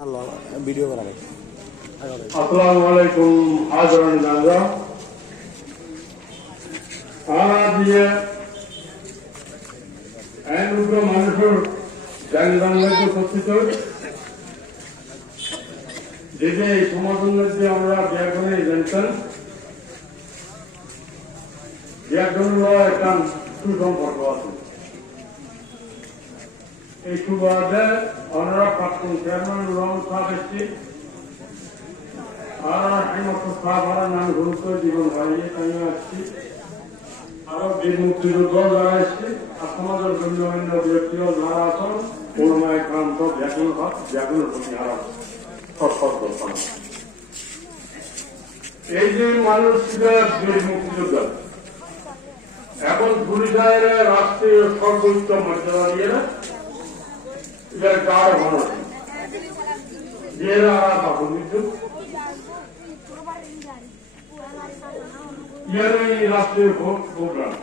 Video করা আসসালামু আলাইকুম হাজরান জানরা দিয়ে উগ্র মানুষের জানবাংলাকে উপস্থিত যে এই সমাজের মধ্যে আমরা ব্যাকরণে জানতাম ব্যাকরণ একটা সুসম্পর্ক আছে। এই সুবাদে আমরা প্রাক্তন চেয়ারম্যান রহমান সাহেব এসছি আর সমস্ত সাহাবারা নাম গুরুত্ব জীবন হারিয়ে আমি আসছি। আরো বীর মুক্তিযুদ্ধ যারা এসছে আর সমাজের গণ্যমান্য ব্যক্তিও যারা আছেন করুণায় ক্রান্ত ব্যাকুল প্রতি হারা এই যে মানুষ বীর মুক্তিযুদ্ধ এখন পুলিশের রাষ্ট্রীয় সর্বোচ্চ মর্যাদা দিয়ে এদের গাঢ় মানুষ দিয়ে রাষ্ট্রীয় প্রোগ্রাম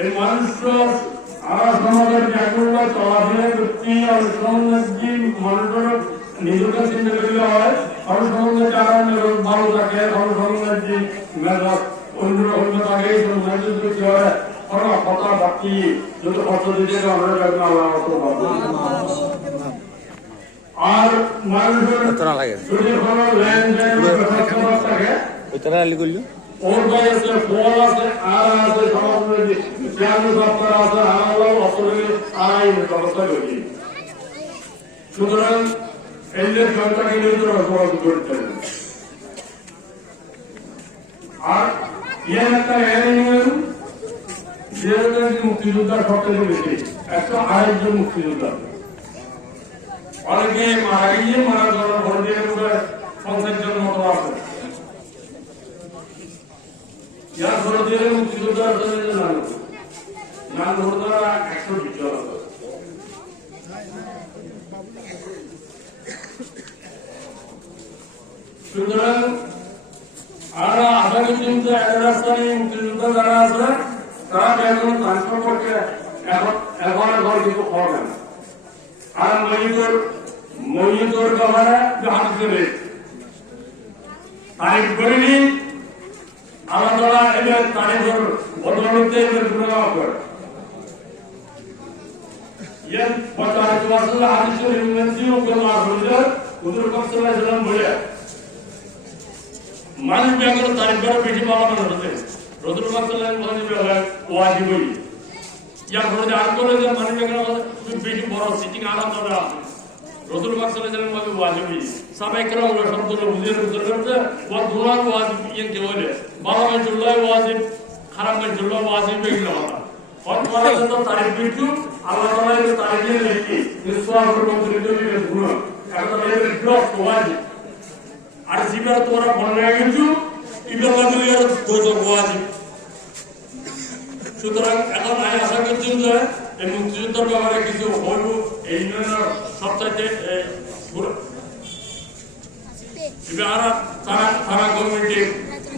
এই মানুষটা আর সমাজের ব্যাকুল চলাফেরা করতে মানুষের নিজেকে চিন্তা করলে হয় অনুসন্ধান যারা ভালো থাকে অনুসন্ধান যে মেজাজ অন্য থাকে মেজাজ করতে হয় ওরা কথা বাকি যদি কত দিতে আমরা আল্লাহ আর মানুষের যদি কোনো লেনদেন থাকে ওর বয়সে ফল আছে আর আছে সমাজের জ্ঞান দপ্তর আছে আল্লাহ অসলে আইন ব্যবস্থা করি। সুতরাং এই যে সরকারি বসবাস করতে আর একটা মুক্তিযোদ্ধার সবথেকে বেশি 128 জন মুক্তিযোদ্ধা অনেকে মারা গিয়ে মারা যাওয়ার ভোট দিয়ে 50 জন মতো আছে। ইয়ার ভোট দিয়ে মুক্তিযোদ্ধার নাম ভোট দ্বারা 120 জন আছে। সুতরাং আমরা আশা করছি যে রাস্তায় মুক্তিযোদ্ধা যারা আছে তারা এখন ট্রান্সফার করতে এখন কিছু হবে না। আর মহিতর ব্যাপারে হাত দেবে তারিখ করিনি আল্লাহ তাআলা এদের তারিখের বদলতে এদের গুণগান করে ये पता है वासला हादिस रिमेंसियों के मार्फत उधर कब्ज़ा जलन बोले मान में अगर तारीख पर बेटी माला में होते रसूल सल्लल्लाहु अलैहि वसल्लम वाजिब है या बोले आप बोले जब मान में अगर बेटी बड़ा सिटिंग आला तो रसूल सल्लल्लाहु अलैहि वसल्लम वाजिब है सब एकराम और शब्द लो मुझे उधर करते वो दुआ वाजिब ये के बोले बाबा में जुल्ला वाजिब खराब में जुल्ला वाजिब है ना और तुम्हारा तो तारीख बिल्कुल আল্লাহ তাআলা এই তারিখে লিখি নিঃস্বার্থ মন্ত্রিত গুণ এখন এর ব্লক ওয়াজিব আর জিবার তোরা বর্ণনা কিন্তু ইবাদত লিয়ার দোজক ওয়াজিব। সুতরাং এখন আমি আশা করছি যে এই মুক্তিযুদ্ধের ব্যাপারে কিছু হইব এই ইউনিয়নের সবচাইতে এবার থানা কমিটি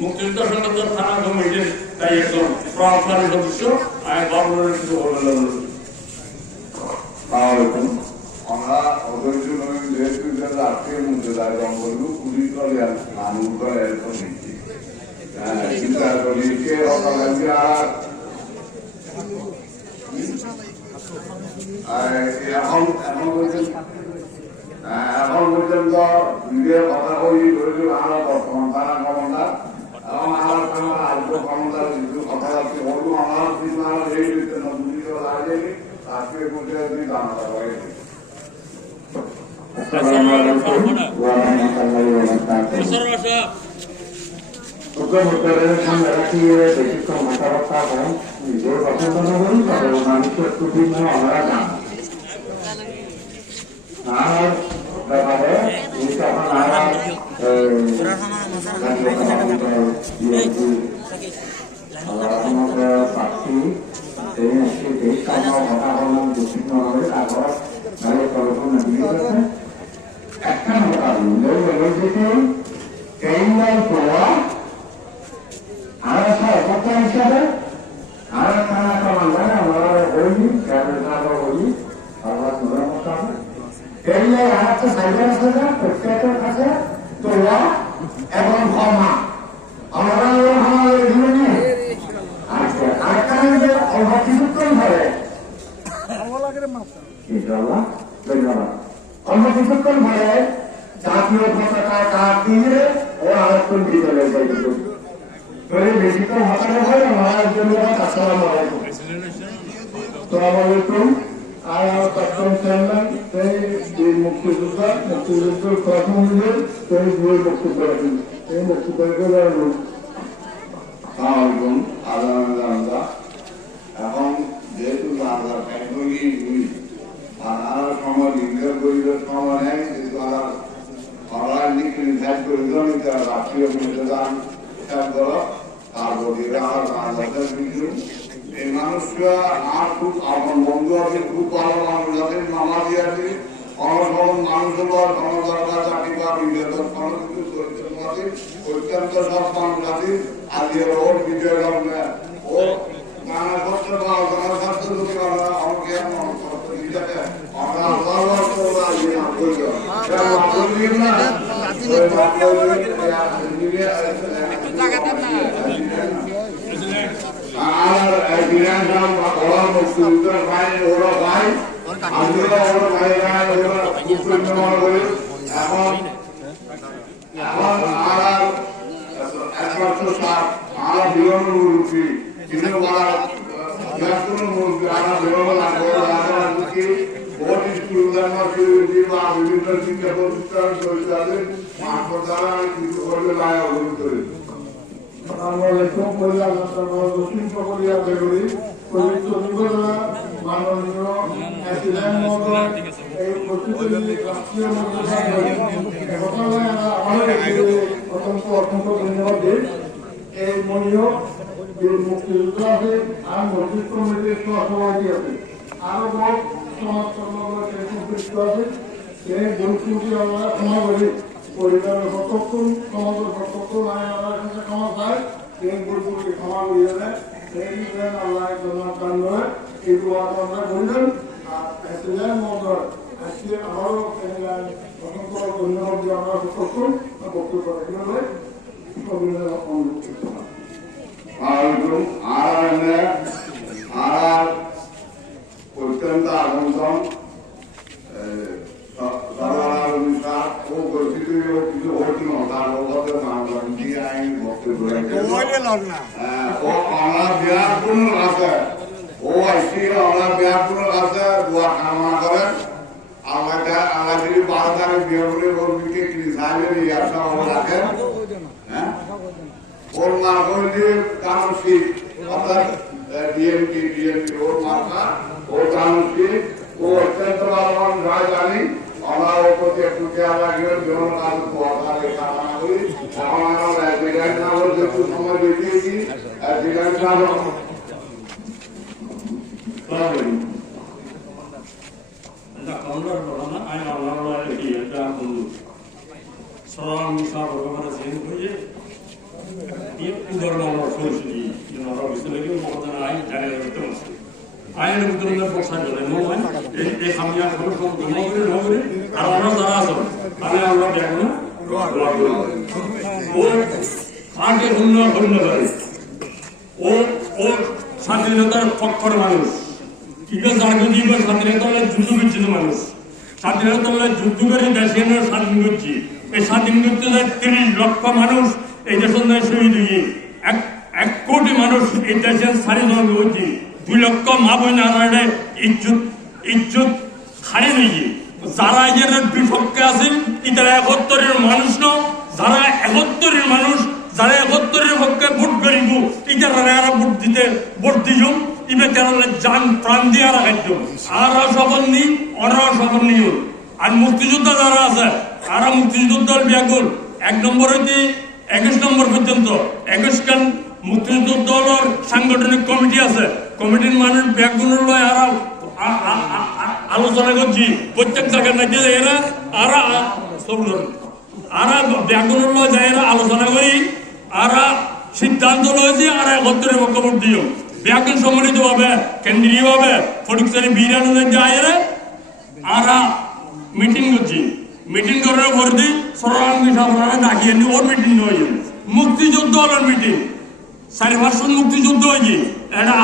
মুক্তিযুদ্ধ সংগঠন থানা কমিটির তাই একদম প্রভাবশালী সদস্য আমি গভর্নরের কিছু বললাম। আমরা অবৈধ যেহেতু আজকের মধ্যে তাই রঙগুলো পুলিশ করে মানুষ করে এরকম নিচ্ছি চিন্তা করিকে এখন পর্যন্ত নিজের কথা বলি ধরেছিল আমার বর্তমান থানা কমান্ডার এবং আমার থানার আর্য কমান্ডার কিছু কথাবার্তা বলবো আমার কিন্তু আমার এই পুলিশ লাগে আজকে মধ্যে জানাতে পারে। সামনে রাখিয়ে বেশিক্ষণ কথাবার্তা করেন নিজে পছন্দ করুন তবে মানুষের টুপি আমরা জান আর ব্যাপারে তখন আমার পাখি দেশ কাজ কথা বললাম বিভিন্নভাবে কাগজ গাড়ি কল্পনা দিয়ে একটা মোটামুটি এই পোয়া আর হিসাবে আর থানা কমান্ডার আমরা বলি মিলে আরেকটা সাইবার আছে না প্রত্যেকের কাছে তোলা এবং ক্ষমা আমরা আমাদের জীবনে আচ্ছা আরেকটা যে অল্প কিছুক্ষণ ধরে ইনশাআল্লাহ ধন্যবাদ অল্প কিছুক্ষণ ধরে জাতীয় পতাকা কাঠ দিয়ে ও আরেকজন বিদ্যালয়ে যাই কিন্তু বেশি তো হতানো হয় আমার জন্য আসসালামু আলাইকুম আসসালামু আলাইকুম আর প্রাক্তন চেয়ারম্যান এই মুক্তিযুদ্ধের প্রথম দিনের সেই দুই বক্তব্য রাখেন এই বক্তব্য এখন যেহেতু সময় লিঙ্গের গরিবের সময় নেই যেহেতু অনলাইন নির্ধারিত করে দিলাম রাষ্ট্রীয় মূল্যদান হিসাব করো তারপর এই মানুষরা আমার খুব আপন বন্ধু আছে খুব ভালো মানুষ আছে নামাজি আছে অনসরণ মানুষ হবার গণদরকার চাকরি বা বিনোদন কোনো কিছু চরিত্র আছে অত্যন্ত সব মানুষ আছে আজকের ওর বিজয় লগ্নে ও নানা কষ্ট বা গণস্বাস্থ্য যদি আমরা আমাকে আমরা আল্লাহ আর বিরাম ওরা মুক্তিযুদ্ধের ভাই ওরা ভাই আমরা ওরা ভাই ওরা এখন আর একমাত্র সাপ আমরা বিরল মুরুখী কিন্তু ওরা কোনো মুরুখী আমরা বিরল মুরুখী ভোট স্কুল বা বিভিন্ন শিক্ষা প্রতিষ্ঠান চলছে মাঠপর দ্বারা কিছু করলে লায় অবহিত করি আসসালামু কল্যাণ দক্ষিণ প্রকল্পিয়া বেগুড়ি পবিত্র নিবেদনা মাননীয় প্রেসিডেন্ট মহোদয় এই প্রতিটি রাষ্ট্রীয় অত্যন্ত ধন্যবাদ দিই এই মনীয় মুক্তিযুদ্ধ আছে আর মসজিদ কমিটির সহসভাপতি আছে আরো বহু সমাজ সম্পৃক্ত আছে সেই বৈষ্ণবী আমরা ক্ষমা করি পরিবারের সতর্কন সমাজের সতর্কন আল্লাহর কাছে ক্ষমা পায় সেই বৈষ্ণবী ক্ষমা করিয়ে দেয় সেই আল্লাহ কান নয় এই দোয়াটা আমরা বললেন আর প্রেসিডেন্ট মহোদয় আজকে আবারও অসংখ্য ধন্যবাদ দিয়ে আমরা সতর্কন বক্তব্য রাখবে আর অত্যন্ত আগন্তন কিছু হচ্ছিল তার বাংলাদেশি আইন বক্তব্য ও আমরা বিরাটপূর্ণ আছে ও আসছি আমরা বিরাটপূর্ণ আছে দোয়া কামনা করেন আল্লাহ আল্লাহ যদি 12 তারিখ বিয়ে কর্মীকে ক্রিসাইলের ইয়াসা রাখেন হ্যাঁ ওর মার্কা হইলে কানুনশীল অর্থাৎ ডিএমপি ওর মার্কা ও কানুনশীল ও অত্যন্ত লাভবান হয় জানি আমরা ওর প্রতি একটু খেয়াল রাখবেন যেমন কাজ দোয়াকে কামনা করি এখন আমরা ডিজাইন নামর যেটু সময় দেখিয়েছি ডিজাইন নামর আইনের ভিতরে প্রসার চলে নয় এই খামিয়া খবর নগরে আর আমরা যারা আছো আমি আমরা দেখো ও আগে শূন্য শূন্য করে ও স্বাধীনতার পক্ষের মানুষ কিন্তু জাগতি স্বাধীনতা যুদ্ধ বিচ্ছিন্ন মানুষ স্বাধীনতা যুদ্ধ করে দেশের স্বাধীন করছি এই স্বাধীন করতে 30 লক্ষ মানুষ এই দেশের শহীদ হয়ে 1 কোটি মানুষ এই দেশের স্বাধীন হয়েছে 2 লক্ষ মা বোন ইজ্জত হারে নিয়ে যারা এর বিপক্ষে আছেন এরা 71 মানুষ ন যারা 71 মানুষ যারা 71 পক্ষে ভোট করিব এরা ভোট দিতে ভোট দিও ইবে তারা জান প্রাণ দিয়ে রাখাইত আর সফল নি ওরা সফল নিও আর মুক্তিযোদ্ধা যারা আছে তারা মুক্তিযোদ্ধার ব্যাগুল 1 নম্বর হইতে 21 নম্বর পর্যন্ত 21 খান মুক্তিযুদ্ধ দলের সাংগঠনিক কমিটি আছে কমিটির মানুষ ব্যাগুনের লয় আর আলোচনা করছি প্রত্যেক জায়গায় নাকি এরা আর ব্যাগুনের লয় যায় এরা আলোচনা করি আর সিদ্ধান্ত রয়েছে আর 71 পক্ষ ভোট দিও ব্যাগুন সম্মিলিত ভাবে কেন্দ্রীয় ভাবে ফটিকছড়ি বিরানো যায় আর মিটিং করছি মিটিং করার পর দিই সরাসরি সাধারণ ডাকিয়ে নি ওর মিটিং হয়েছে মুক্তিযুদ্ধ হল মিটিং 4-5 মুক্তিযুদ্ধ হয়েছে এটা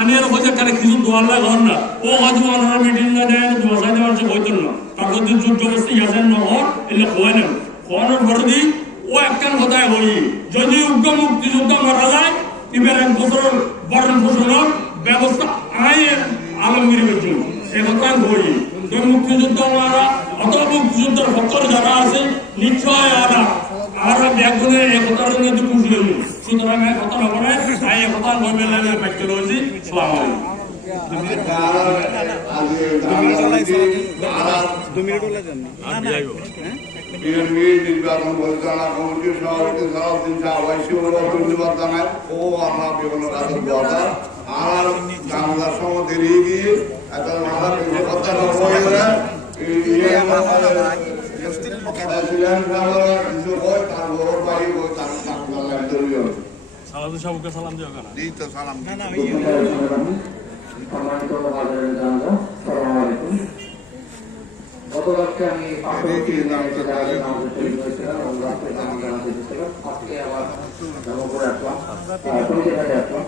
আনিয়ার হচ্ছে কারে কিছু দোয়াল্লা ঘর না ও হয়তো ওনারা মিটিং না দেয় দোয়াশাই দেওয়ার সে হইতেন না কারণ যদি যুদ্ধ অবস্থা ইয়াসেন নহর এলে খোয়া নেন খোয়ানোর পরে দিই ও একখান কথায় বলি যদি উগ্র মুক্তিযুদ্ধ মারা যায় এবার 1 বছরের বরণ পোষণের ব্যবস্থা আইন আলমগীর হয়েছিল সে কথা বলি মুক্তিযুদ্ধ মারা অত মুক্তিযুদ্ধের পক্ষে যারা আছে নিশ্চয় আর ব্যাগুনের একতার জন্য খুশি হইল সুতরাং কথা হবে তাই একতা বলবে লাগে বাক্য রয়েছে সালাম নির্বাচন পরিচালনা কমিটির সভাপতি সালাউদ্দিন শাহ ওয়াইসি ধন্যবাদ জানায় ও আমরা বিভিন্ন কাজের কথা আর জানাজার সময় দেরিয়ে গিয়ে একটা মাথা কথা সালাম দিও কেন সালাম সম্মানিত বাজারের জানাজা আসসালামু আলাইকুম গতকালকে আমি পার্শ্ববর্তী ইউনিয়নে জানাজা শরীর হয়েছিলাম এবং রাত্রে জানাজা দিয়েছিলাম আজকে আবার করে আসলাম কোন জায়গায় আসলাম